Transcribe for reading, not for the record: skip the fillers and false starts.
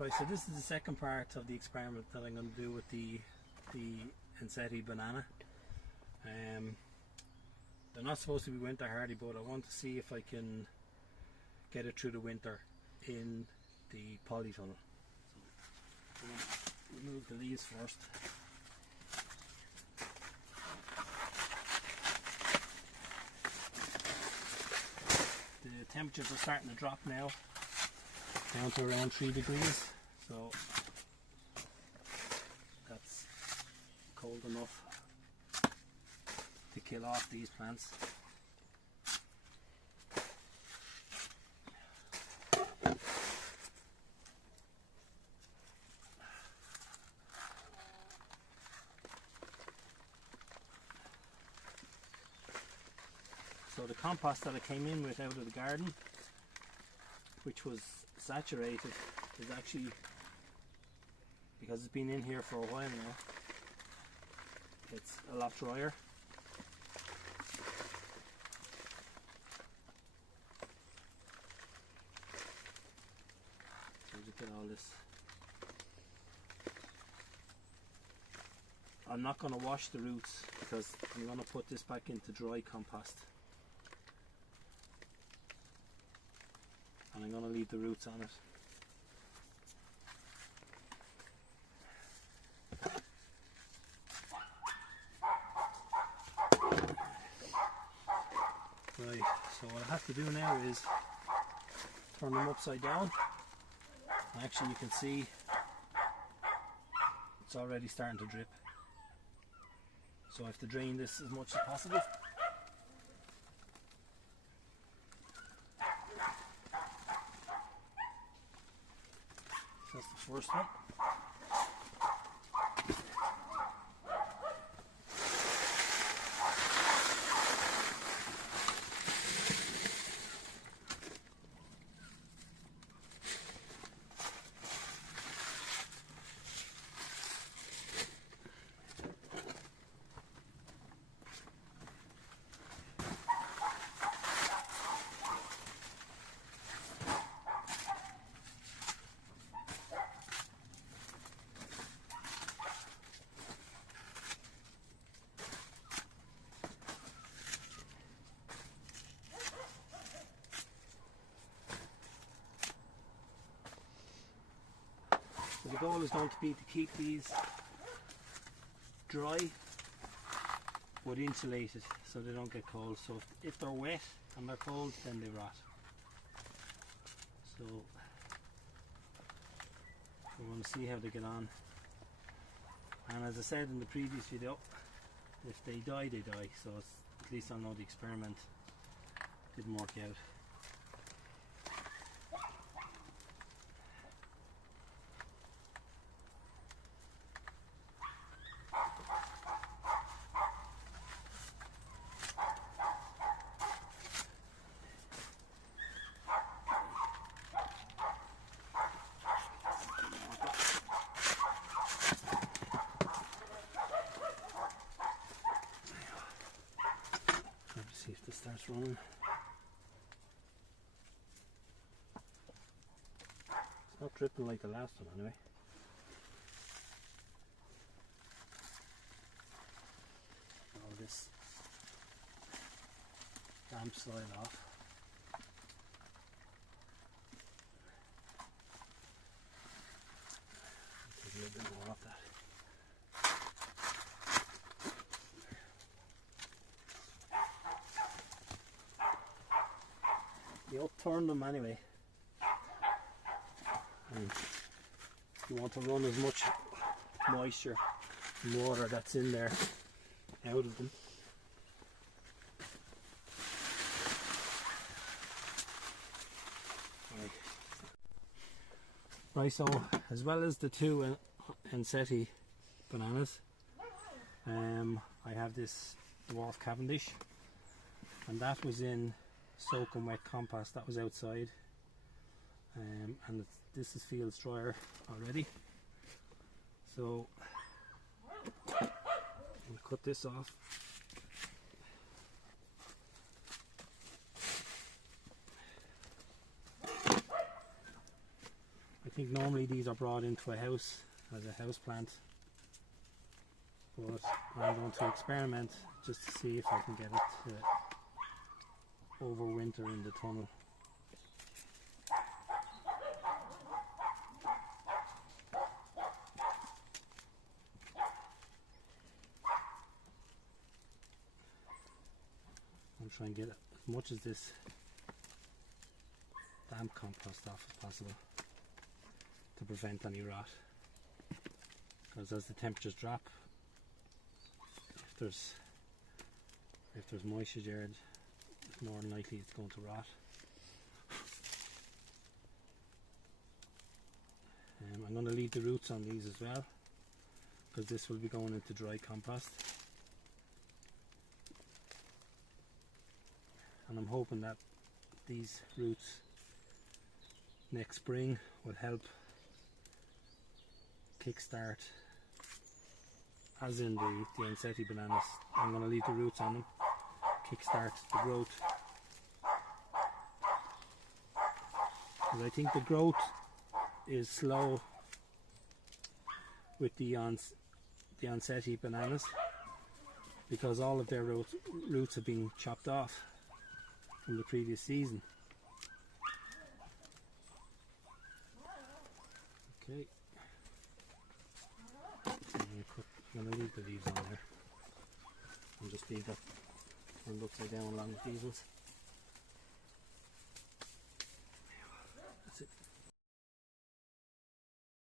Right, so this is the second part of the experiment that I'm going to do with the Ensete banana. They're not supposed to be winter hardy, but I want to see if I can get it through the winter in the polytunnel. So I'm going to remove the leaves first. The temperatures are starting to drop now, down to around 3 degrees, so that's cold enough to kill off these plants. So the compost that I came in with out of the garden, which was saturated, is actually, because it's been in here for a while now, it's a lot drier. So just get all this. I'm not going to wash the roots because I'm going to put this back into dry compost. And I'm going to leave the roots on it. Right, so what I have to do now is turn them upside down. And actually you can see it's already starting to drip. So I have to drain this as much as possible. That's the first one. So the goal is going to be to keep these dry but insulated so they don't get cold. So if they're wet and they're cold, then they rot. So we want to see how they get on. And as I said in the previous video, if they die, they die. So at least I know the experiment didn't work out. See if this starts running. It's not dripping like the last one anyway. All this damp soil off. Take a little bit more off that. You upturn them anyway, and you want to run as much moisture and water that's in there out of them. Right, so as well as the two Ensete bananas, I have this Dwarf Cavandish, and that was in soaking wet compost that was outside, and this feels drier already. So I'm going to cut this off. I think normally these are brought into a house as a house plant, but I'm going to experiment just to see if I can get it to overwinter in the tunnel. I'm trying to get as much of this damp compost off as possible to prevent any rot, because as the temperatures drop, if there's moisture there, it's more than likely it's going to rot. I'm going to leave the roots on these as well, because this will be going into dry compost, and I'm hoping that these roots next spring will help kickstart, as in the Ensete bananas. I'm going to leave the roots on them, kickstart the growth, because I think the growth is slow with the Ensete bananas, because all of their roots have been chopped off from the previous season. Okay, I'm going to leave the leaves on there and just leave that turned upside down along with these ones.